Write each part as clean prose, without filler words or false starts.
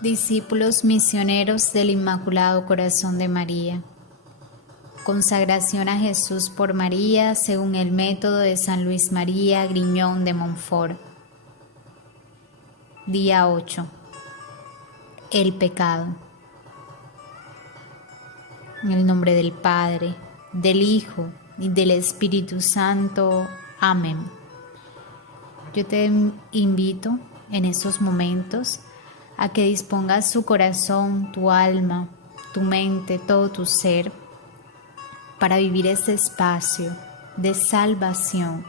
Discípulos misioneros del Inmaculado Corazón de María. Consagración a Jesús por María según el método de San Luis María Griñón de Montfort. Día 8. El pecado. En el nombre del Padre, del Hijo y del Espíritu Santo. Amén. Yo te invito en estos momentos a que dispongas tu corazón, tu alma, tu mente, todo tu ser para vivir este espacio de salvación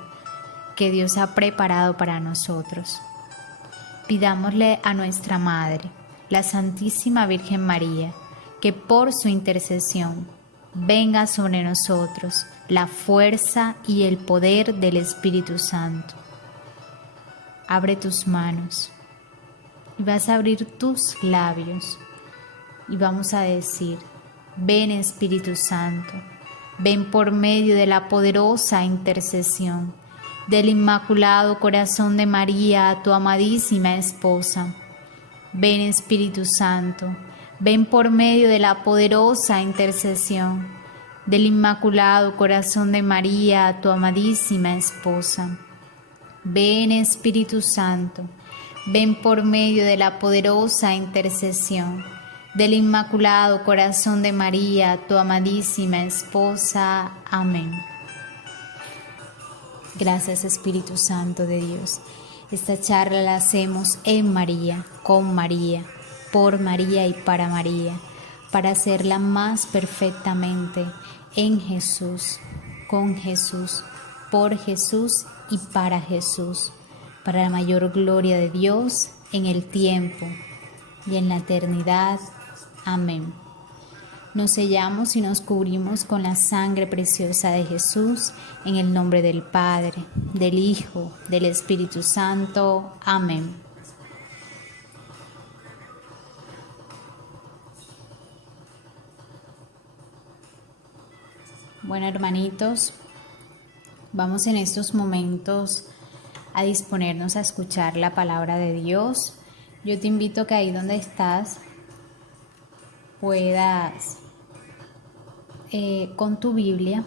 que Dios ha preparado para nosotros. Pidámosle a nuestra Madre, la Santísima Virgen María, que por su intercesión venga sobre nosotros la fuerza y el poder del Espíritu Santo. Abre tus manos y vas a abrir tus labios y vamos a decir: ven Espíritu Santo, ven por medio de la poderosa intercesión del Inmaculado Corazón de María, tu amadísima esposa. Ven Espíritu Santo, ven por medio de la poderosa intercesión del Inmaculado Corazón de María, tu amadísima esposa. Ven Espíritu Santo, ven por medio de la poderosa intercesión del Inmaculado Corazón de María, tu amadísima esposa. Amén. Gracias Espíritu Santo de Dios. Esta charla la hacemos en María, con María, por María y para hacerla más perfectamente en Jesús, con Jesús, por Jesús y para Jesús, para la mayor gloria de Dios en el tiempo y en la eternidad. Amén. Nos sellamos y nos cubrimos con la sangre preciosa de Jesús, en el nombre del Padre, del Hijo, del Espíritu Santo. Amén. Bueno, hermanitos, vamos en estos momentos a disponernos a escuchar la palabra de Dios. Yo te invito a que ahí donde estás puedas con tu Biblia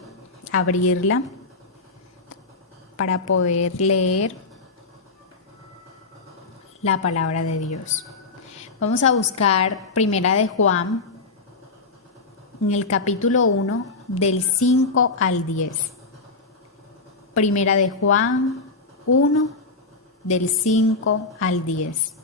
abrirla para poder leer la palabra de Dios. Vamos a buscar Primera de Juan en el capítulo 1 del 5 al 10. Primera de Juan 1 del 5 al 10.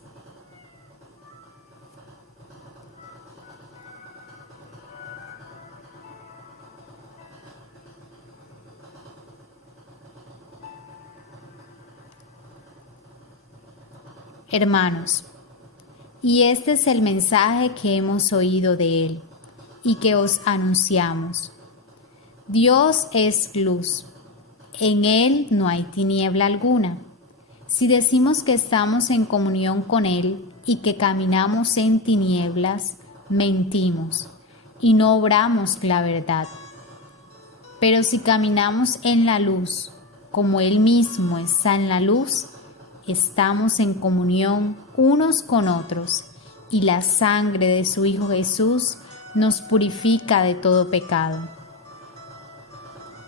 Hermanos, y este es el mensaje que hemos oído de Él y que os anunciamos. Dios es luz, en Él no hay tiniebla alguna. Si decimos que estamos en comunión con Él y que caminamos en tinieblas, mentimos y no obramos la verdad. Pero si caminamos en la luz, como Él mismo está en la luz, estamos en comunión unos con otros, y la sangre de su Hijo Jesús nos purifica de todo pecado.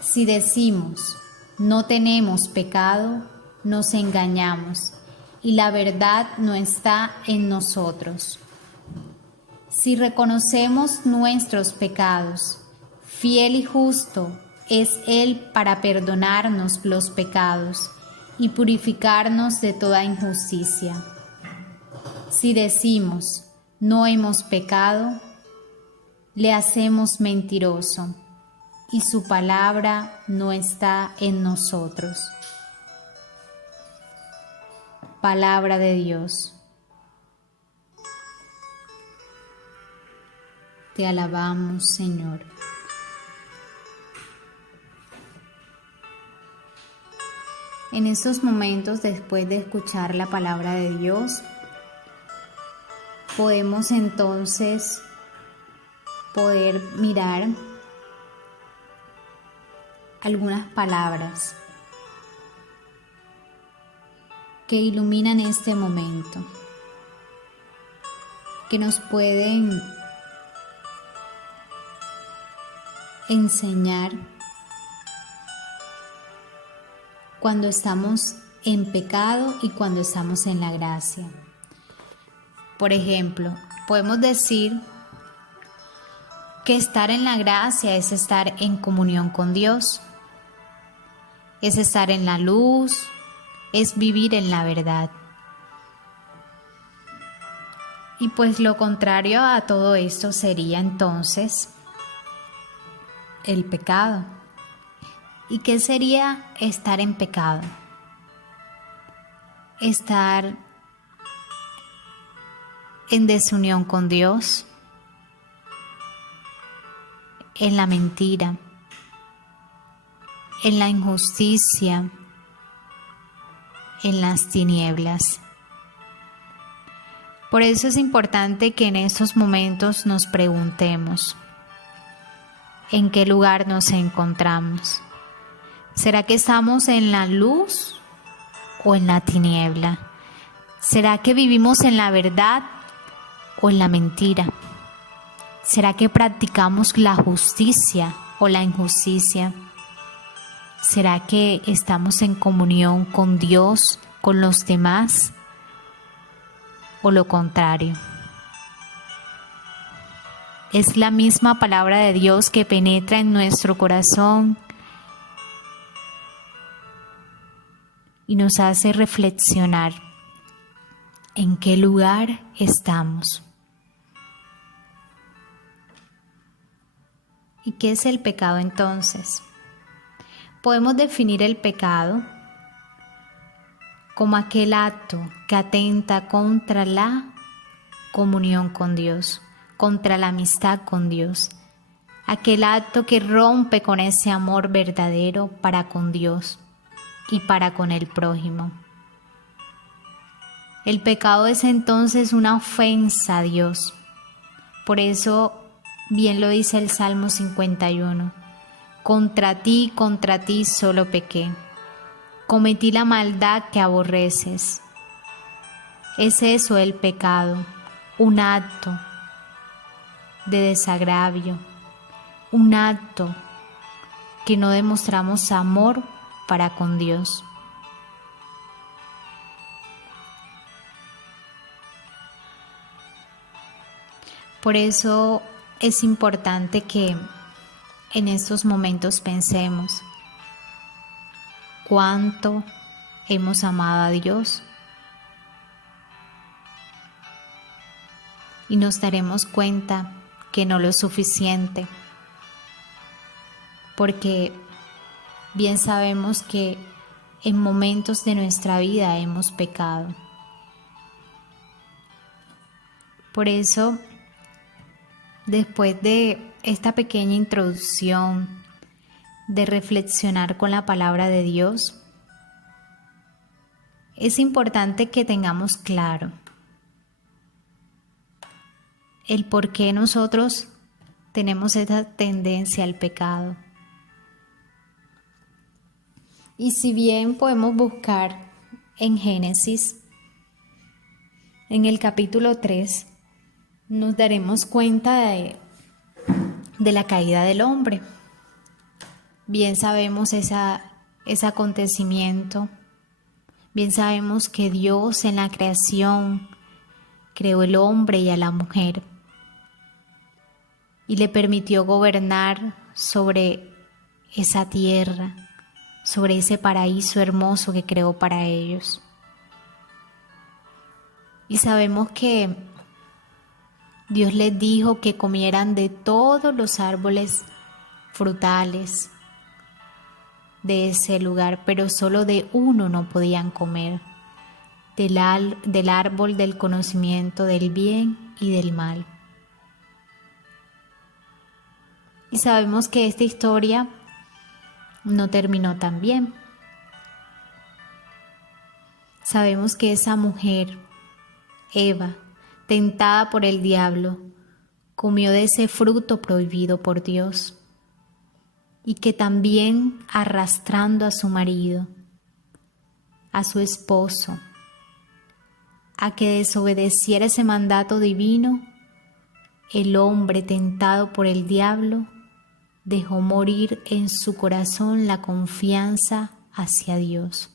Si decimos, no tenemos pecado, nos engañamos, y la verdad no está en nosotros. Si reconocemos nuestros pecados, fiel y justo es Él para perdonarnos los pecados y purificarnos de toda injusticia. Si decimos, no hemos pecado, le hacemos mentiroso, y su palabra no está en nosotros. Palabra de Dios. Te alabamos, Señor. En estos momentos, después de escuchar la palabra de Dios, podemos entonces poder mirar algunas palabras que iluminan este momento. que nos pueden enseñar cuando estamos en pecado y cuando estamos en la gracia. Por ejemplo, podemos decir que estar en la gracia es estar en comunión con Dios, es estar en la luz, es vivir en la verdad. Y pues lo contrario a todo esto sería entonces el pecado. ¿Y qué sería estar en pecado? Estar en desunión con Dios, en la mentira, en la injusticia, en las tinieblas. Por eso es importante que en estos momentos nos preguntemos, ¿en qué lugar nos encontramos? ¿Será que estamos en la luz o en la tiniebla? ¿Será que vivimos en la verdad o en la mentira? ¿Será que practicamos la justicia o la injusticia? ¿Será que estamos en comunión con Dios, con los demás, o lo contrario? Es la misma palabra de Dios que penetra en nuestro corazón y nos hace reflexionar en qué lugar estamos. ¿Y qué es el pecado entonces? Podemos definir el pecado como aquel acto que atenta contra la comunión con Dios, contra la amistad con Dios, aquel acto que rompe con ese amor verdadero para con Dios y para con el prójimo. El pecado es entonces una ofensa a Dios. Por eso bien lo dice el Salmo 51. Contra ti solo pequé. Cometí la maldad que aborreces. Es eso el pecado, un acto de desagravio, un acto que no demostramos amor para con Dios. Por eso es importante que en estos momentos pensemos cuánto hemos amado a Dios y nos daremos cuenta que no lo es suficiente, porque bien sabemos que en momentos de nuestra vida hemos pecado. Por eso, después de esta pequeña introducción, de reflexionar con la palabra de Dios, es importante que tengamos claro el por qué nosotros tenemos esa tendencia al pecado. Y si bien podemos buscar en Génesis, en el capítulo 3, nos daremos cuenta de la caída del hombre. Bien sabemos ese acontecimiento, bien sabemos que Dios en la creación creó el hombre y a la mujer y le permitió gobernar sobre esa tierra, sobre ese paraíso hermoso que creó para ellos. Y sabemos que Dios les dijo que comieran de todos los árboles frutales de ese lugar, pero solo de uno no podían comer, del árbol del conocimiento del bien y del mal. Y sabemos que esta historia no terminó tan bien. Sabemos que esa mujer, Eva, tentada por el diablo, comió de ese fruto prohibido por Dios. Y que también arrastrando a su marido, a su esposo, a que desobedeciera ese mandato divino, el hombre tentado por el diablo dejó morir en su corazón la confianza hacia Dios.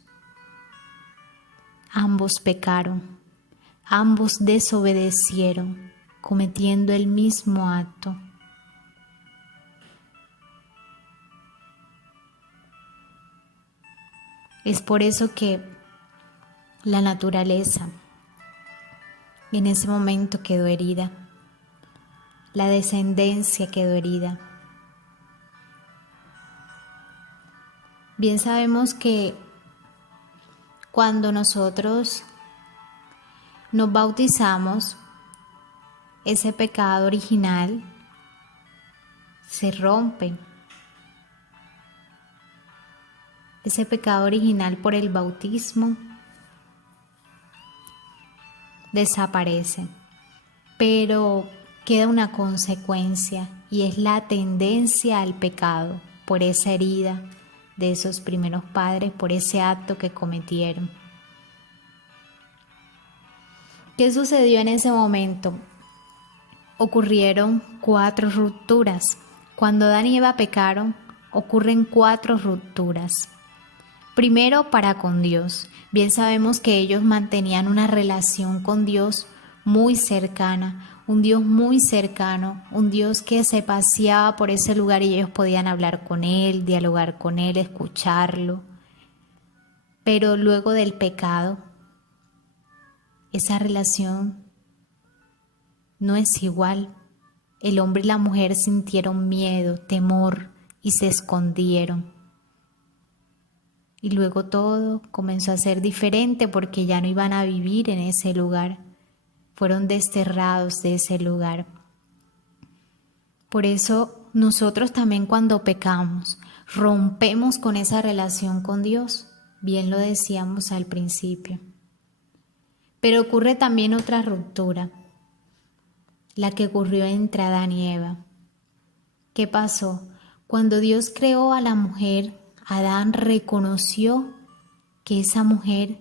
Ambos pecaron, ambos desobedecieron, cometiendo el mismo acto. Es por eso que la naturaleza en ese momento quedó herida, la descendencia quedó herida. Bien sabemos que cuando nosotros nos bautizamos, ese pecado original se rompe. Ese pecado original por el bautismo desaparece, pero queda una consecuencia y es la tendencia al pecado por esa herida de esos primeros padres, por ese acto que cometieron. ¿Qué sucedió en ese momento? Ocurrieron 4 rupturas. Cuando Adán y Eva pecaron, ocurren 4 rupturas. Primero, para con Dios. Bien sabemos que ellos mantenían una relación con Dios muy cercana, un Dios muy cercano, un Dios que se paseaba por ese lugar y ellos podían hablar con Él, dialogar con Él, escucharlo. Pero luego del pecado, esa relación no es igual. El hombre y la mujer sintieron miedo, temor y se escondieron. Y luego todo comenzó a ser diferente porque ya no iban a vivir en ese lugar. Fueron desterrados de ese lugar. Por eso nosotros también cuando pecamos, rompemos con esa relación con Dios. Bien lo decíamos al principio. Pero ocurre también otra ruptura, la que ocurrió entre Adán y Eva. ¿Qué pasó? Cuando Dios creó a la mujer, Adán reconoció que esa mujer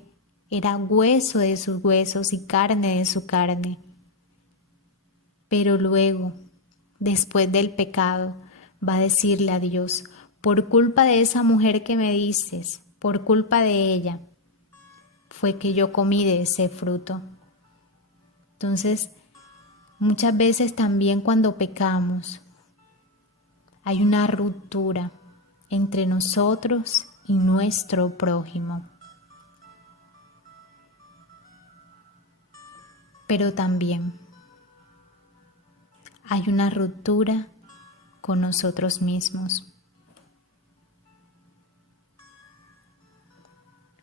era hueso de sus huesos y carne de su carne. Pero luego, después del pecado, va a decirle a Dios, por culpa de esa mujer que me dices, por culpa de ella, fue que yo comí de ese fruto. Entonces, muchas veces también cuando pecamos, hay una ruptura entre nosotros y nuestro prójimo. Pero también hay una ruptura con nosotros mismos.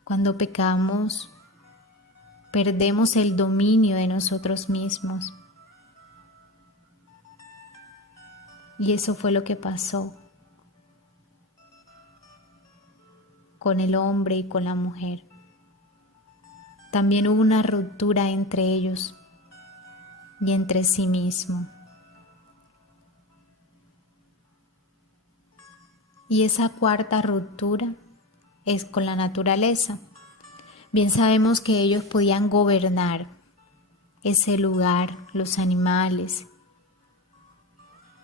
Cuando pecamos, perdemos el dominio de nosotros mismos. Y eso fue lo que pasó con el hombre y con la mujer. También hubo una ruptura entre ellos y entre sí mismo. Y esa cuarta ruptura es con la naturaleza. Bien sabemos que ellos podían gobernar ese lugar, los animales,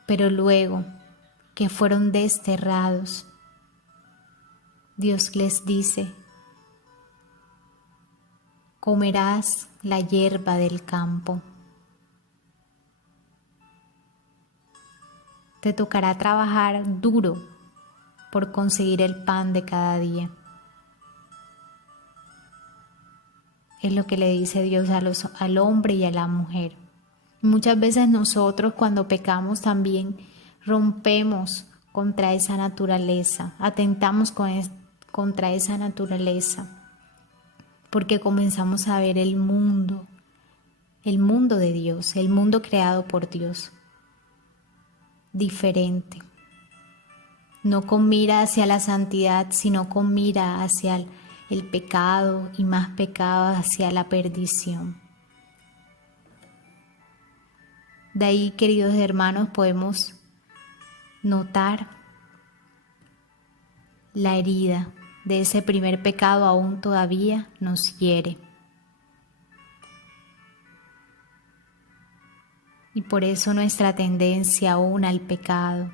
pero luego que fueron desterrados, Dios les dice, comerás la hierba del campo. Te tocará trabajar duro por conseguir el pan de cada día. Es lo que le dice Dios al hombre y a la mujer. Muchas veces nosotros cuando pecamos también rompemos contra esa naturaleza, atentamos contra esa naturaleza, porque comenzamos a ver el mundo de Dios, el mundo creado por Dios, diferente. No con mira hacia la santidad, sino con mira hacia el pecado y más pecado hacia la perdición. De ahí, queridos hermanos, podemos notar la herida de ese primer pecado aún todavía nos hiere. y por eso nuestra tendencia aún al pecado.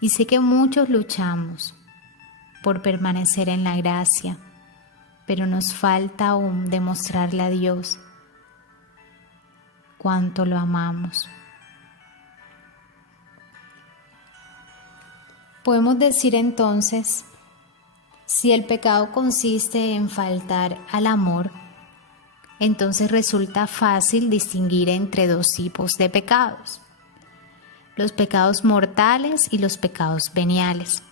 Y sé que muchos luchamos por permanecer en la gracia, pero nos falta aún demostrarle a Dios cuánto lo amamos. Podemos decir entonces, si el pecado consiste en faltar al amor, entonces resulta fácil distinguir entre dos tipos de pecados: los pecados mortales y los pecados veniales.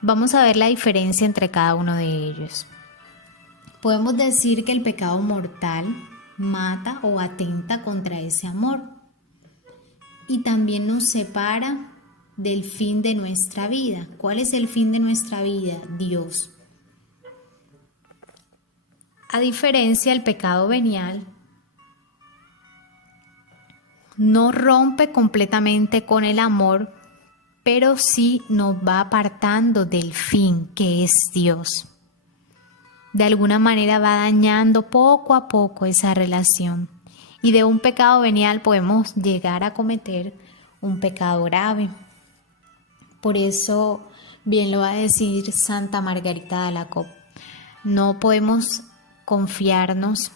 Vamos a ver la diferencia entre cada uno de ellos. Podemos decir que el pecado mortal mata o atenta contra ese amor y también nos separa del fin de nuestra vida. ¿Cuál es el fin de nuestra vida? Dios. A diferencia, el pecado venial no rompe completamente con el amor, pero sí nos va apartando del fin, que es Dios. De alguna manera va dañando poco a poco esa relación. Y de un pecado venial podemos llegar a cometer un pecado grave. Por eso, bien lo va a decir Santa Margarita de Alacoque, no podemos confiarnos,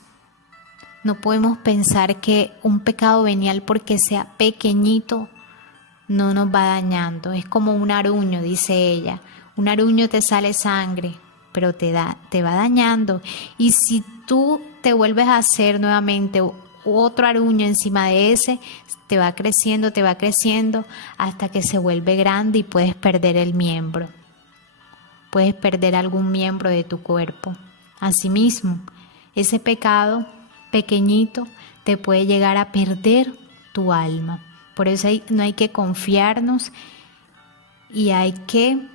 no podemos pensar que un pecado venial, porque sea pequeñito, no nos va dañando. Es como un aruño, dice ella. Un aruño te sale sangre, pero te va dañando. Y si tú te vuelves a hacer nuevamente otro aruño encima de ese, te va creciendo hasta que se vuelve grande y puedes perder el miembro. Puedes perder algún miembro de tu cuerpo. Asimismo, ese pecado pequeñito te puede llegar a perder tu alma. Por eso no hay que confiarnos y hay que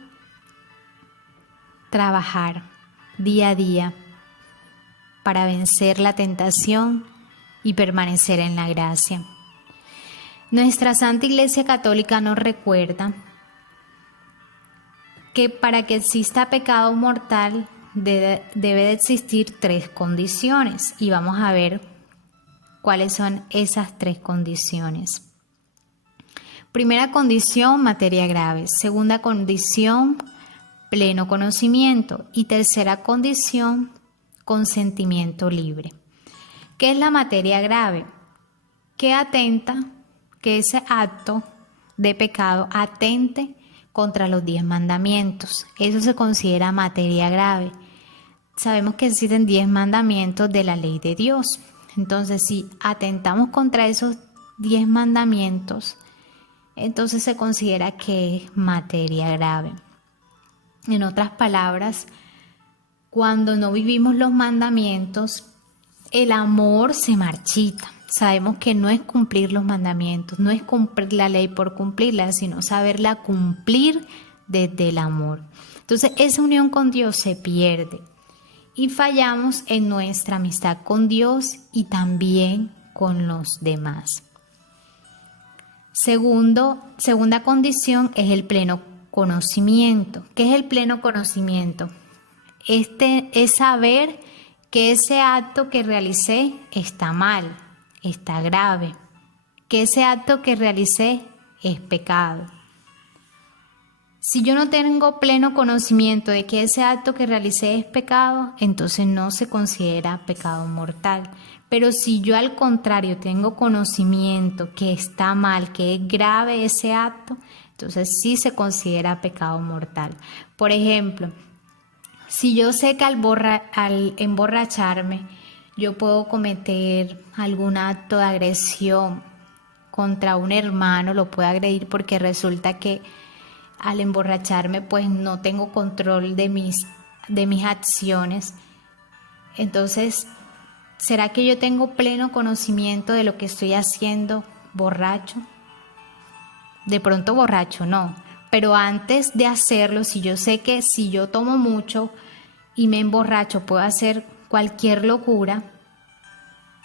trabajar día a día para vencer la tentación y permanecer en la gracia. Nuestra Santa Iglesia Católica nos recuerda que para que exista pecado mortal debe de existir 3 condiciones, y vamos a ver cuáles son esas 3 condiciones. Primera condición, materia grave. Segunda condición, pleno conocimiento. Y tercera condición, consentimiento libre. ¿Qué es la materia grave? Que atenta, que ese acto de pecado atente contra los 10 mandamientos. Eso se considera materia grave. Sabemos que existen 10 mandamientos de la ley de Dios. Entonces, si atentamos contra esos 10 mandamientos, entonces se considera que es materia grave. En otras palabras, cuando no vivimos los mandamientos, el amor se marchita. Sabemos que no es cumplir los mandamientos, no es cumplir la ley por cumplirla, sino saberla cumplir desde el amor. Entonces, esa unión con Dios se pierde y fallamos en nuestra amistad con Dios y también con los demás. Segunda condición es el pleno conocimiento. ¿Qué es el pleno conocimiento? Es saber que ese acto que realicé está mal, está grave, que ese acto que realicé es pecado. Si yo no tengo pleno conocimiento de que ese acto que realicé es pecado, entonces no se considera pecado mortal. Pero si yo al contrario tengo conocimiento que está mal, que es grave ese acto, entonces sí se considera pecado mortal. Por ejemplo, si yo sé que al emborracharme yo puedo cometer algún acto de agresión contra un hermano, lo puedo agredir porque resulta que al emborracharme pues no tengo control de mis acciones. Entonces, ¿será que yo tengo pleno conocimiento de lo que estoy haciendo borracho? De pronto borracho no, pero antes de hacerlo, si yo sé que si yo tomo mucho y me emborracho puedo hacer cualquier locura,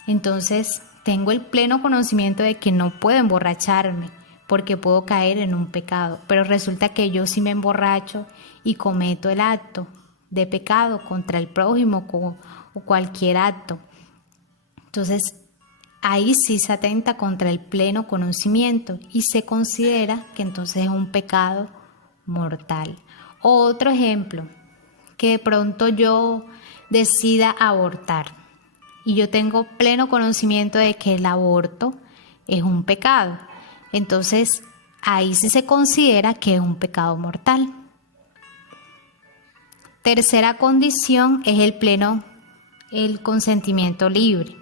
entonces tengo el pleno conocimiento de que no puedo emborracharme porque puedo caer en un pecado. Pero resulta que yo sí me emborracho y cometo el acto de pecado contra el prójimo o cualquier acto. Entonces, ahí sí se atenta contra el pleno conocimiento y se considera que entonces es un pecado mortal. Otro ejemplo, que de pronto yo decida abortar y yo tengo pleno conocimiento de que el aborto es un pecado. Entonces, ahí sí se considera que es un pecado mortal. Tercera condición es el consentimiento libre.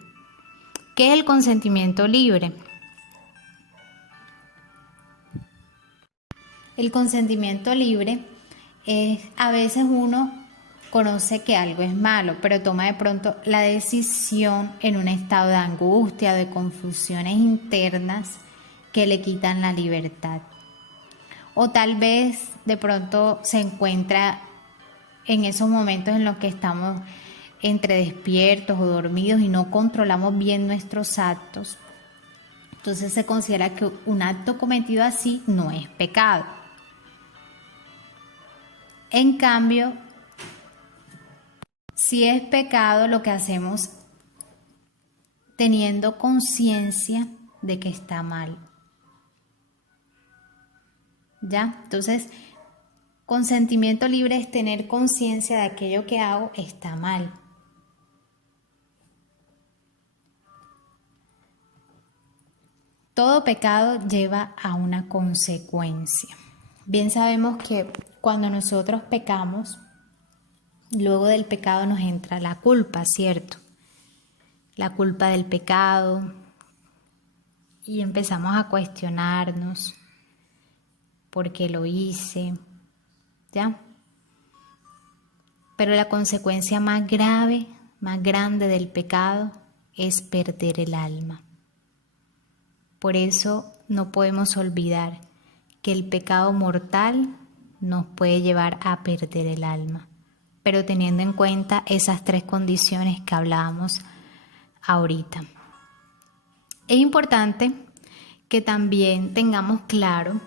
¿Qué es el consentimiento libre? El consentimiento libre es, a veces uno conoce que algo es malo, pero toma de pronto la decisión en un estado de angustia, de confusiones internas que le quitan la libertad. O tal vez de pronto se encuentra en esos momentos en los que estamos entre despiertos o dormidos y no controlamos bien nuestros actos. Entonces se considera que un acto cometido así no es pecado. En cambio, si es pecado lo que hacemos teniendo conciencia de que está mal. ¿Ya? Entonces, consentimiento libre es tener conciencia de aquello que hago está mal. Todo pecado lleva a una consecuencia. Bien sabemos que cuando nosotros pecamos, luego del pecado nos entra la culpa, ¿cierto? La culpa del pecado y empezamos a cuestionarnos por qué lo hice, ¿ya? Pero la consecuencia más grave, más grande del pecado es perder el alma. Por eso no podemos olvidar que el pecado mortal nos puede llevar a perder el alma, pero teniendo en cuenta esas tres condiciones que hablábamos ahorita. Es importante que también tengamos claro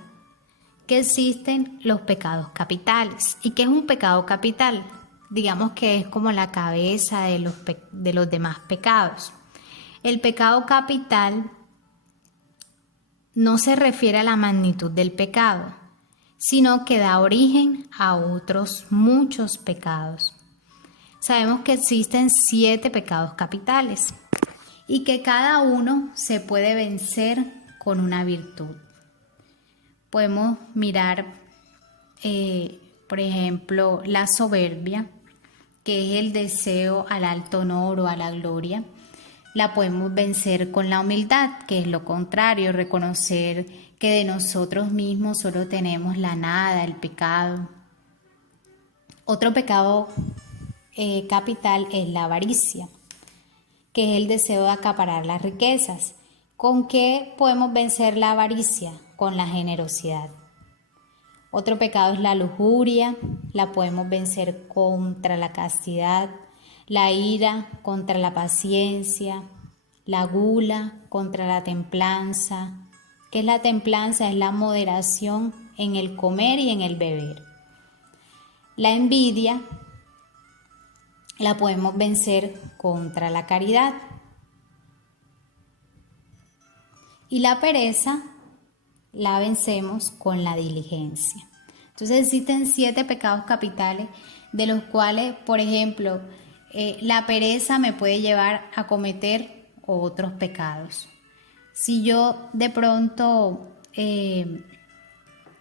que existen los pecados capitales. ¿Y qué es un pecado capital? Digamos que es como la cabeza de los demás pecados. El pecado capital no se refiere a la magnitud del pecado, sino que da origen a otros muchos pecados. Sabemos que existen 7 pecados capitales y que cada uno se puede vencer con una virtud. Podemos mirar, por ejemplo, la soberbia, que es el deseo al alto honor o a la gloria. La podemos vencer con la humildad, que es lo contrario, reconocer que de nosotros mismos solo tenemos la nada, el pecado. Otro pecado capital es la avaricia, que es el deseo de acaparar las riquezas. ¿Con qué podemos vencer la avaricia? Con la generosidad. Otro pecado es la lujuria, la podemos vencer contra la castidad, la ira contra la paciencia, la gula contra la templanza. ¿Qué es la templanza? Es la moderación en el comer y en el beber. La envidia la podemos vencer contra la caridad. Y la pereza la vencemos con la diligencia. Entonces existen 7 pecados capitales, de los cuales, por ejemplo, la pereza me puede llevar a cometer otros pecados. Si yo de pronto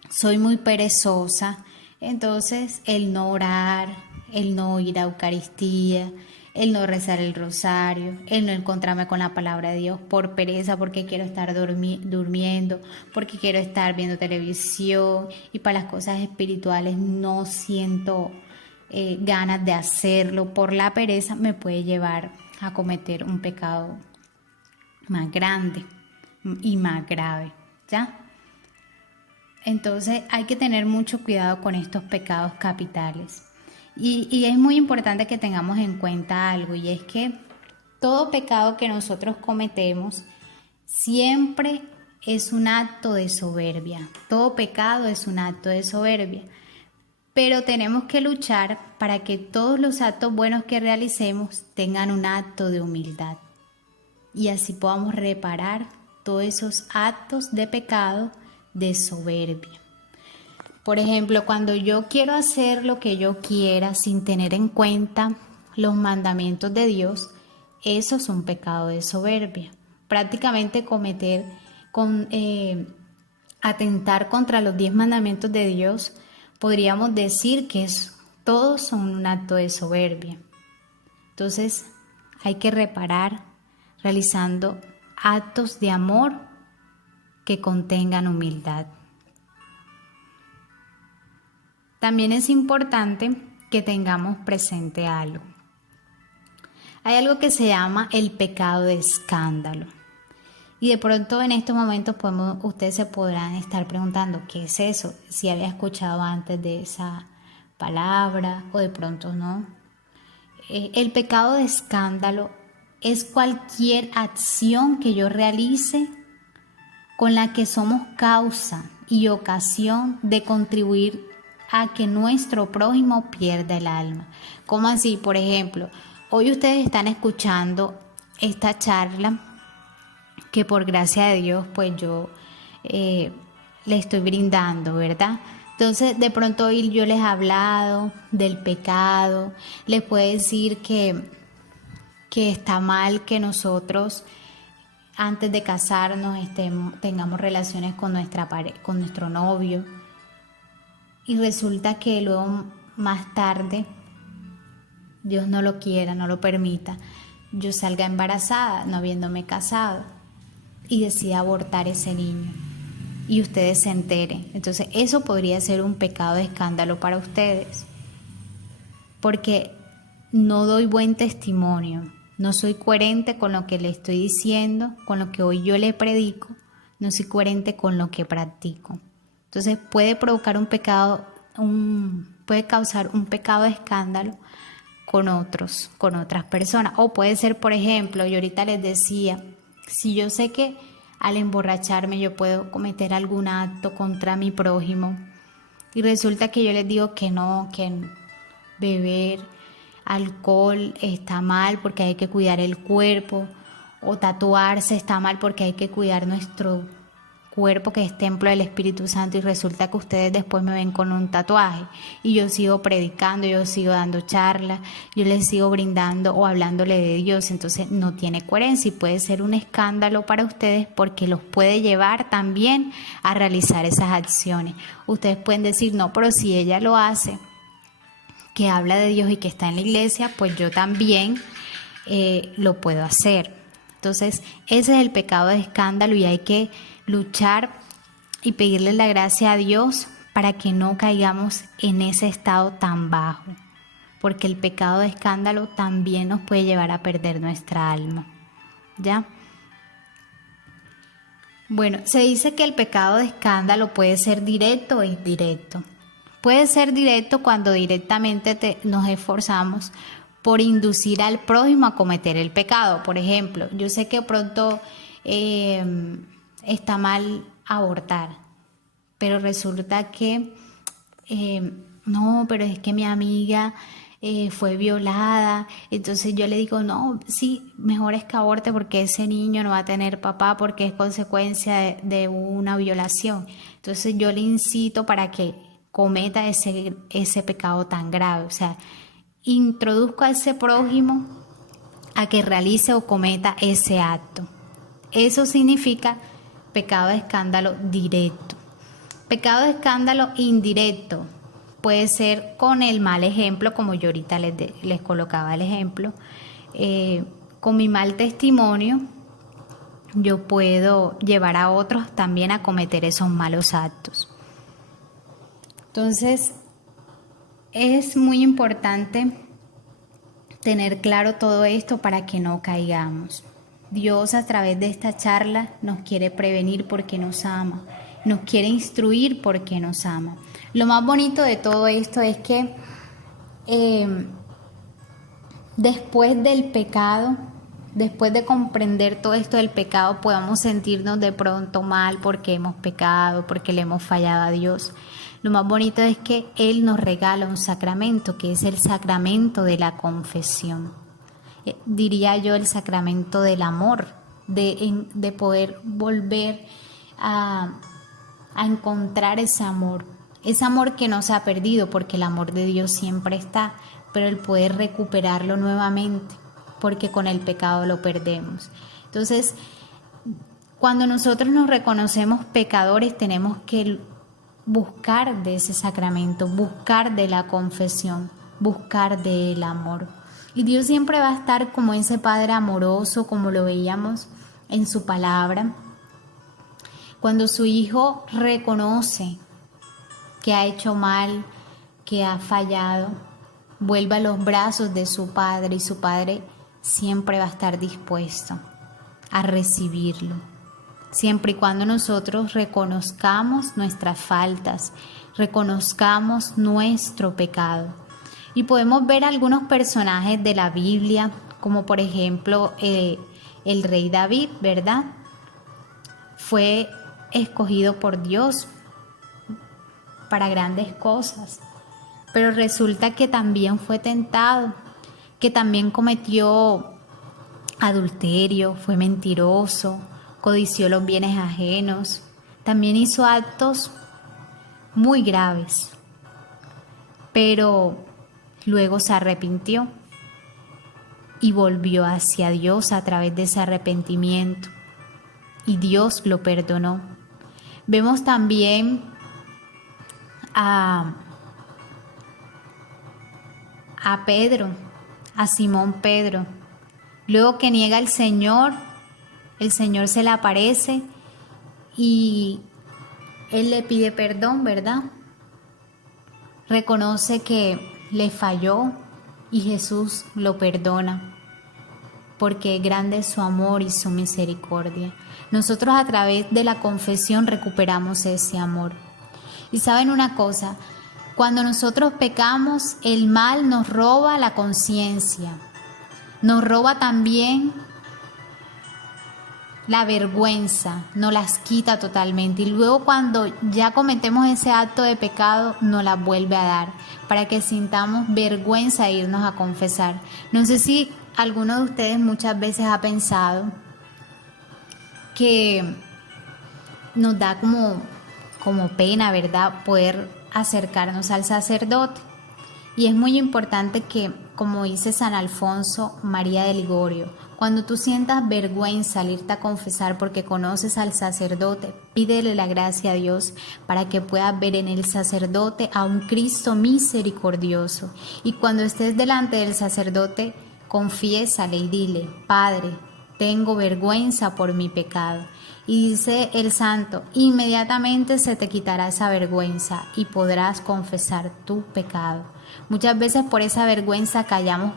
soy muy perezosa, entonces el no orar, el no ir a Eucaristía, el no rezar el rosario, el no encontrarme con la palabra de Dios por pereza, porque quiero estar durmiendo, porque quiero estar viendo televisión y para las cosas espirituales no siento ganas de hacerlo por la pereza, me puede llevar a cometer un pecado más grande y más grave, ¿ya? Entonces hay que tener mucho cuidado con estos pecados capitales. Y es muy importante que tengamos en cuenta algo, y es que todo pecado que nosotros cometemos siempre es un acto de soberbia. Todo pecado es un acto de soberbia. Pero tenemos que luchar para que todos los actos buenos que realicemos tengan un acto de humildad. y así podamos reparar todos esos actos de pecado de soberbia. Por ejemplo, cuando yo quiero hacer lo que yo quiera sin tener en cuenta los mandamientos de Dios, eso es un pecado de soberbia. Prácticamente atentar contra los 10 mandamientos de Dios, podríamos decir que todos son un acto de soberbia. Entonces hay que reparar realizando actos de amor que contengan humildad. También es importante que tengamos presente algo. Hay algo que se llama el pecado de escándalo. Y de pronto en estos momentos ustedes se podrán estar preguntando ¿qué es eso? Si había escuchado antes de esa palabra o de pronto no. El pecado de escándalo es cualquier acción que yo realice con la que somos causa y ocasión de contribuir a que nuestro prójimo pierda el alma. ¿Cómo así? Por ejemplo, hoy ustedes están escuchando esta charla que por gracia de Dios pues yo le estoy brindando, ¿verdad? Entonces de pronto hoy yo les he hablado del pecado, les puedo decir que está mal que nosotros antes de casarnos tengamos relaciones con con nuestro novio, y resulta que luego más tarde, Dios no lo quiera, no lo permita, yo salga embarazada no habiéndome casado y decida abortar ese niño y ustedes se enteren. Entonces eso podría ser un pecado de escándalo para ustedes, porque no doy buen testimonio, no soy coherente con lo que le estoy diciendo, con lo que hoy yo le predico, no soy coherente con lo que practico. Entonces puede provocar puede causar un pecado de escándalo con otras personas. O puede ser, por ejemplo, yo ahorita les decía, si yo sé que al emborracharme yo puedo cometer algún acto contra mi prójimo y resulta que yo les digo que no, que beber alcohol está mal porque hay que cuidar el cuerpo, o tatuarse está mal porque hay que cuidar nuestro cuerpo que es templo del Espíritu Santo, y resulta que ustedes después me ven con un tatuaje y yo sigo predicando, yo sigo dando charlas, yo les sigo brindando o hablándole de Dios. Entonces no tiene coherencia y puede ser un escándalo para ustedes porque los puede llevar también a realizar esas acciones. Ustedes pueden decir, no, pero si ella lo hace, que habla de Dios y que está en la iglesia, pues yo también lo puedo hacer. Entonces ese es el pecado de escándalo y hay que luchar y pedirle la gracia a Dios para que no caigamos en ese estado tan bajo, porque el pecado de escándalo también nos puede llevar a perder nuestra alma. ¿Ya? Bueno, se dice que el pecado de escándalo puede ser directo o indirecto. Puede ser directo cuando directamente nos esforzamos por inducir al prójimo a cometer el pecado. Por ejemplo, yo sé que pronto está mal abortar, pero resulta que no, pero es que mi amiga fue violada, entonces yo le digo, no, sí, mejor es que aborte porque ese niño no va a tener papá porque es consecuencia de una violación. Entonces yo le incito para que cometa ese pecado tan grave, o sea, introduzco a ese prójimo a que realice o cometa ese acto. Eso significa pecado de escándalo directo. Pecado de escándalo indirecto puede ser con el mal ejemplo, como yo ahorita les colocaba el ejemplo. Con mi mal testimonio yo puedo llevar a otros también a cometer esos malos actos. Entonces es muy importante tener claro todo esto para que no caigamos. Dios a través de esta charla nos quiere prevenir porque nos ama, nos quiere instruir porque nos ama. Lo más bonito de todo esto es que después del pecado, después de comprender todo esto del pecado, podamos sentirnos de pronto mal porque hemos pecado, porque le hemos fallado a Dios. Lo más bonito es que Él nos regala un sacramento, que es el sacramento de la confesión. Diría yo el sacramento del amor, de poder volver a encontrar ese amor que no se ha perdido, porque el amor de Dios siempre está, pero el poder recuperarlo nuevamente, porque con el pecado lo perdemos. Entonces, cuando nosotros nos reconocemos pecadores, tenemos que buscar de ese sacramento, buscar de la confesión, buscar del amor. Y Dios siempre va a estar como ese Padre amoroso, como lo veíamos en su palabra. Cuando su Hijo reconoce que ha hecho mal, que ha fallado, vuelve a los brazos de su Padre, y su Padre siempre va a estar dispuesto a recibirlo, siempre y cuando nosotros reconozcamos nuestras faltas, reconozcamos nuestro pecado. Y podemos ver algunos personajes de la Biblia, como por ejemplo el rey David, ¿verdad? Fue escogido por Dios para grandes cosas, pero resulta que también fue tentado, que también cometió adulterio, fue mentiroso, codició los bienes ajenos, también hizo actos muy graves, pero luego se arrepintió y volvió hacia Dios a través de ese arrepentimiento, y Dios lo perdonó. Vemos también a Pedro, a Simón Pedro. Luego que niega al Señor, el Señor se le aparece y él le pide perdón, ¿verdad? Reconoce que le falló y Jesús lo perdona, porque grande es su amor y su misericordia. Nosotros a través de la confesión recuperamos ese amor. Y saben una cosa, cuando nosotros pecamos, el mal nos roba la conciencia, nos roba también la vergüenza, nos las quita totalmente, y luego cuando ya cometemos ese acto de pecado nos las vuelve a dar, para que sintamos vergüenza de irnos a confesar. No sé si alguno de ustedes muchas veces ha pensado que nos da como pena, ¿verdad?, poder acercarnos al sacerdote. Y es muy importante que, como dice San Alfonso María de Ligorio, cuando tú sientas vergüenza al irte a confesar porque conoces al sacerdote, pídele la gracia a Dios para que puedas ver en el sacerdote a un Cristo misericordioso. Y cuando estés delante del sacerdote, confiésale y dile: Padre, tengo vergüenza por mi pecado. Y dice el santo, inmediatamente se te quitará esa vergüenza y podrás confesar tu pecado. Muchas veces por esa vergüenza callamos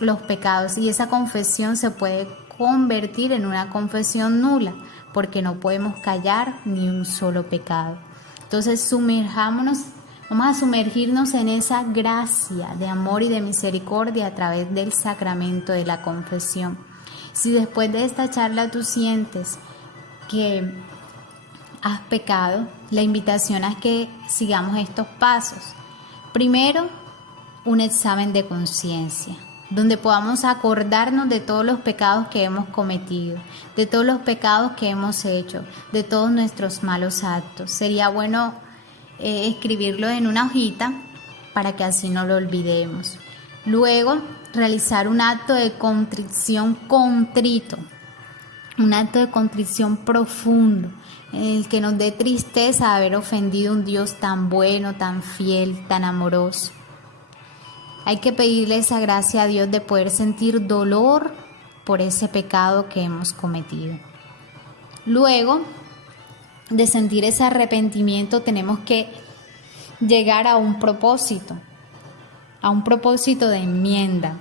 los pecados, y esa confesión se puede convertir en una confesión nula, porque no podemos callar ni un solo pecado. Entonces vamos a sumergirnos en esa gracia de amor y de misericordia a través del sacramento de la confesión. Si después de esta charla tú sientes que has pecado, la invitación es que sigamos estos pasos. Primero, un examen de conciencia, donde podamos acordarnos de todos los pecados que hemos cometido, de todos los pecados que hemos hecho, de todos nuestros malos actos. Sería bueno escribirlo en una hojita para que así no lo olvidemos. Luego, realizar un acto de contrición contrito, un acto de contrición profundo, en el que nos dé tristeza haber ofendido a un Dios tan bueno, tan fiel, tan amoroso. Hay que pedirle esa gracia a Dios de poder sentir dolor por ese pecado que hemos cometido. Luego de sentir ese arrepentimiento, tenemos que llegar a un propósito de enmienda,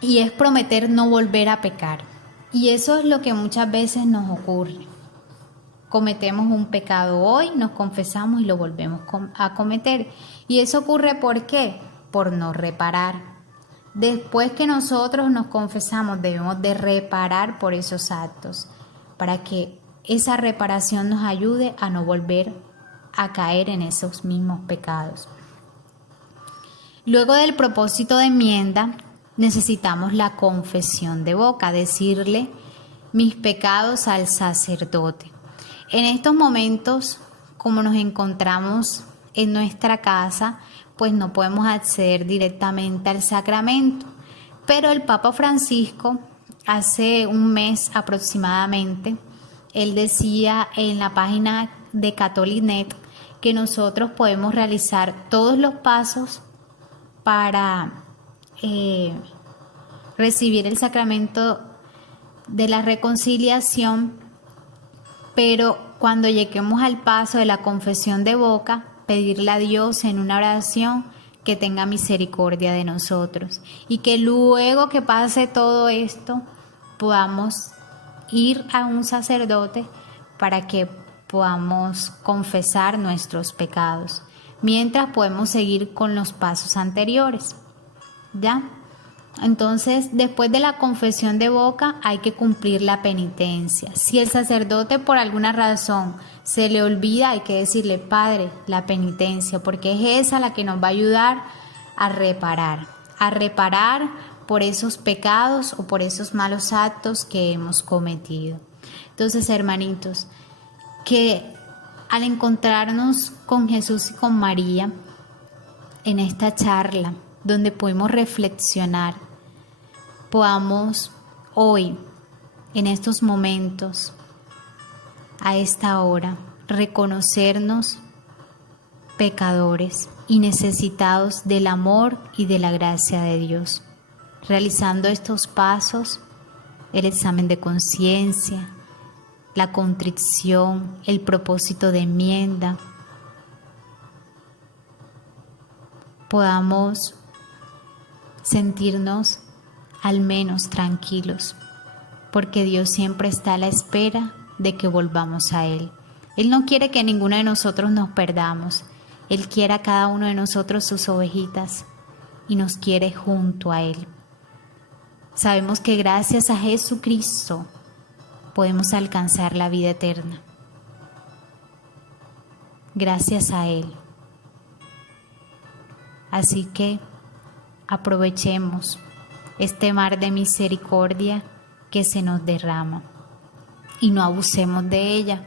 y es prometer no volver a pecar. Y eso es lo que muchas veces nos ocurre. Cometemos un pecado hoy, nos confesamos y lo volvemos a cometer. Y eso ocurre ¿por qué? Por no reparar. Después que nosotros nos confesamos, debemos de reparar por esos actos, para que esa reparación nos ayude a no volver a caer en esos mismos pecados. Luego del propósito de enmienda, necesitamos la confesión de boca, decirle mis pecados al sacerdote. En estos momentos, como nos encontramos en nuestra casa, pues no podemos acceder directamente al sacramento. Pero el Papa Francisco, hace un mes aproximadamente, él decía en la página de Catholic.net que nosotros podemos realizar todos los pasos para recibir el sacramento de la reconciliación, pero cuando lleguemos al paso de la confesión de boca, pedirle a Dios en una oración que tenga misericordia de nosotros y que luego que pase todo esto podamos ir a un sacerdote para que podamos confesar nuestros pecados, mientras podemos seguir con los pasos anteriores. ¿Ya? Entonces, después de la confesión de boca hay que cumplir la penitencia. Si el sacerdote por alguna razón se le olvida, hay que decirle: Padre, la penitencia, porque es esa la que nos va a ayudar a reparar por esos pecados o por esos malos actos que hemos cometido. Entonces, hermanitos, que al encontrarnos con Jesús y con María en esta charla, donde pudimos reflexionar, podamos hoy, en estos momentos, a esta hora, reconocernos pecadores y necesitados del amor y de la gracia de Dios. Realizando estos pasos, el examen de conciencia, la contrición, el propósito de enmienda, podamos sentirnos al menos tranquilos, porque Dios siempre está a la espera de que volvamos a Él. Él no quiere que ninguno de nosotros nos perdamos. Él quiere a cada uno de nosotros sus ovejitas y nos quiere junto a Él. Sabemos que gracias a Jesucristo podemos alcanzar la vida eterna. Gracias a Él. Así que aprovechemos este mar de misericordia que se nos derrama y no abusemos de ella,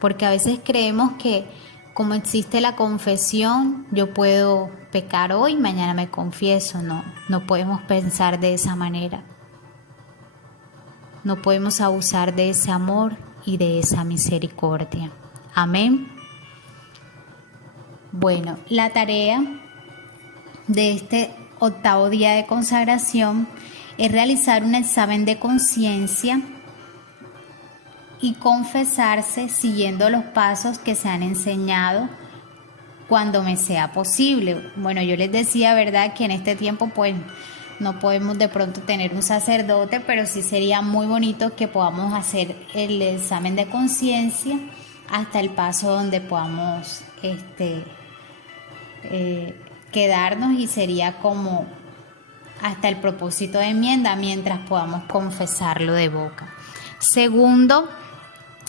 porque a veces creemos que como existe la confesión, yo puedo pecar hoy, mañana me confieso. No podemos pensar de esa manera. No podemos abusar de ese amor y de esa misericordia. Amén. Bueno, la tarea de este 8º día de consagración es realizar un examen de conciencia y confesarse siguiendo los pasos que se han enseñado cuando me sea posible. Bueno, yo les decía, ¿verdad?, que en este tiempo pues no podemos de pronto tener un sacerdote, pero sí sería muy bonito que podamos hacer el examen de conciencia hasta el paso donde podamos quedarnos, y sería como hasta el propósito de enmienda mientras podamos confesarlo de boca. Segundo,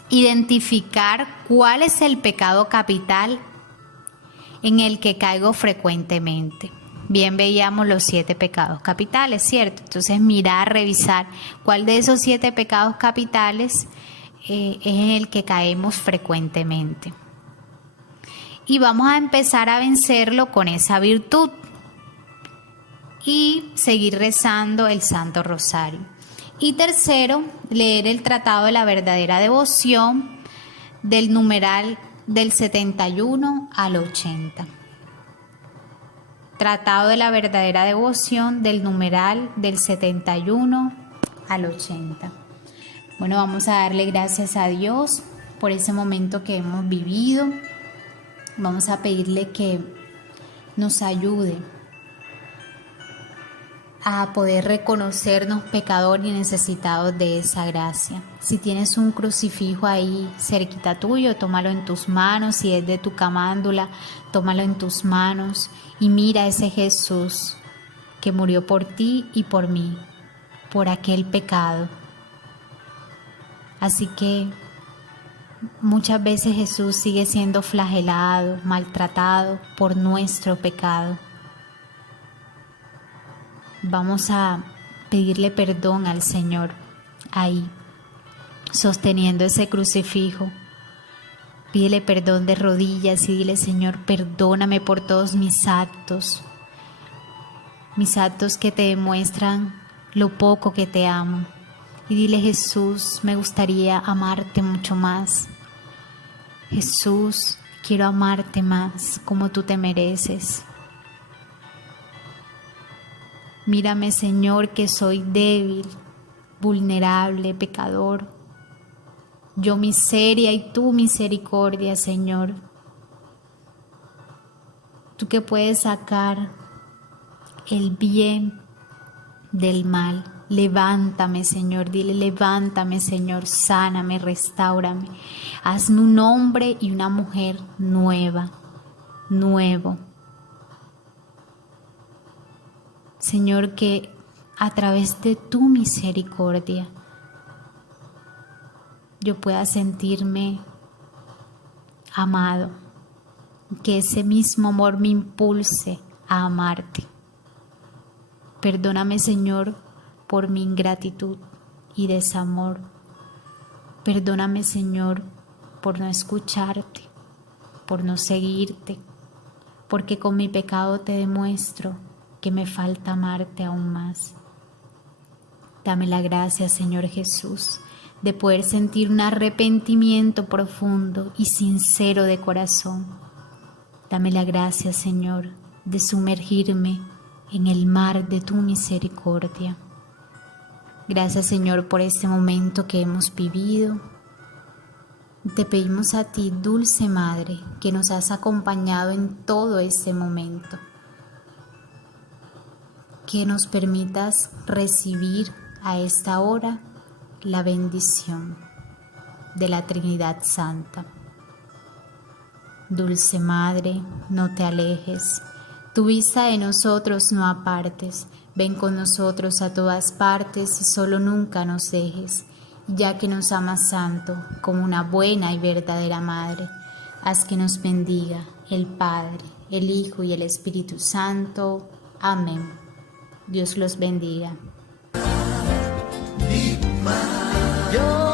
identificar cuál es el pecado capital en el que caigo frecuentemente. Bien, veíamos los 7 pecados capitales, ¿cierto? Entonces mirar, revisar cuál de esos 7 pecados capitales es en el que caemos frecuentemente. Y vamos a empezar a vencerlo con esa virtud y seguir rezando el Santo Rosario. Y tercero, leer el Tratado de la Verdadera Devoción del numeral del 71 al 80. Tratado de la Verdadera Devoción del numeral del 71 al 80. Bueno, vamos a darle gracias a Dios por ese momento que hemos vivido. Vamos a pedirle que nos ayude a poder reconocernos pecadores y necesitados de esa gracia. Si tienes un crucifijo ahí cerquita tuyo, tómalo en tus manos. Si es de tu camándula, tómalo en tus manos y mira a ese Jesús que murió por ti y por mí, por aquel pecado. Así que muchas veces Jesús sigue siendo flagelado, maltratado por nuestro pecado. Vamos a pedirle perdón al Señor ahí, sosteniendo ese crucifijo. Pídele perdón de rodillas y dile: Señor, perdóname por todos mis actos que te demuestran lo poco que te amo. Y dile: Jesús, me gustaría amarte mucho más. Jesús, quiero amarte más como tú te mereces. Mírame, Señor, que soy débil, vulnerable, pecador. Yo miseria y tú misericordia, Señor. Tú que puedes sacar el bien del mal. Levántame, Señor, dile: levántame, Señor, sáname, restáurame. Hazme un hombre y una mujer nuevo. Señor, que a través de tu misericordia yo pueda sentirme amado, que ese mismo amor me impulse a amarte. Perdóname, Señor, por mi ingratitud y desamor. Perdóname, Señor, por no escucharte, por no seguirte, porque con mi pecado te demuestro que me falta amarte aún más. Dame la gracia, Señor Jesús, de poder sentir un arrepentimiento profundo y sincero de corazón. Dame la gracia, Señor, de sumergirme en el mar de tu misericordia. Gracias, Señor, por este momento que hemos vivido. Te pedimos a ti, Dulce Madre, que nos has acompañado en todo este momento, que nos permitas recibir a esta hora la bendición de la Trinidad Santa. Dulce Madre, no te alejes, tu vista de nosotros no apartes, ven con nosotros a todas partes y solo nunca nos dejes, ya que nos amas tanto como una buena y verdadera Madre. Haz que nos bendiga el Padre, el Hijo y el Espíritu Santo. Amén. Dios los bendiga. Yo